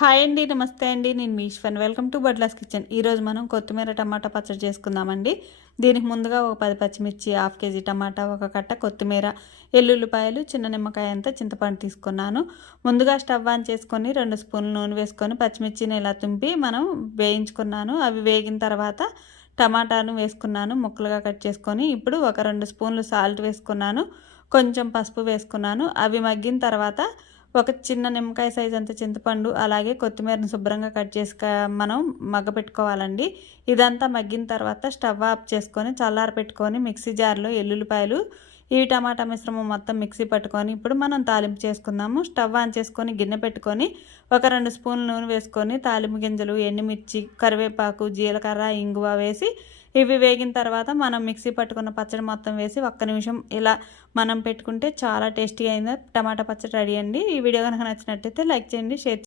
Hi అండి నమస్తే అండి. నేను మీ Ishwan welcome to Budlas kitchen. ఈరోజు మనం కొత్తిమీర టమాటా పచ్చడి చేసుకుందామండి. దీనికి ముందుగా ఒక పది పచ్చిమిర్చి హాఫ్ కేజీ టమాటా ఒక కట్ట కొత్తిమీర ఎల్లుల్లిపాయలు చిన్న నిమ్మకాయ అంతా చింతపండు తీసుకున్నాను. ముందుగా స్టవ్ ఆన్ చేసుకొని రెండు స్పూన్లు నూనె వేసుకొని పచ్చిమిర్చిని ఇలా తుంపి మనం వేయించుకున్నాను. అవి వేగిన తర్వాత టమాటాను వేసుకున్నాను. ముక్కలుగా కట్ చేసుకొని ఇప్పుడు ఒక రెండు స్పూన్లు సాల్ట్ వేసుకున్నాను. కొంచెం పసుపు వేసుకున్నాను. అవి మగ్గిన తర్వాత ఒక చిన్న నిమ్మకాయ సైజ్ అంత చింతపండు అలాగే కొత్తిమీరను శుభ్రంగా కట్ చేసి మనం మగ్గపెట్టుకోవాలండి ఇదంతా మగ్గిన తర్వాత స్టవ్ ఆఫ్ చేసుకొని చల్లారపెట్టుకొని మిక్సీ జార్లో ఎల్లుల్లిపాయలు ఈ టమాటా మిశ్రమం మొత్తం మిక్సీ పట్టుకొని ఇప్పుడు మనం తాలింపు చేసుకుందాము. స్టవ్ ఆన్ చేసుకొని గిన్నె పెట్టుకొని ఒక రెండు స్పూన్లు నూనె వేసుకొని తాలింపు గింజలు ఎండుమిర్చి కరివేపాకు జీలకర్ర ఇంగువ వేసి ఇవి వేగిన తర్వాత మనం మిక్సీ పట్టుకున్న పచ్చడి మొత్తం వేసి ఒక్క నిమిషం ఇలా మనం పెట్టుకుంటే చాలా టేస్టీ అయిన టమాటా పచ్చడి రెడీ అండి. ఈ వీడియో కనుక నచ్చినట్టయితే లైక్ చేయండి షేర్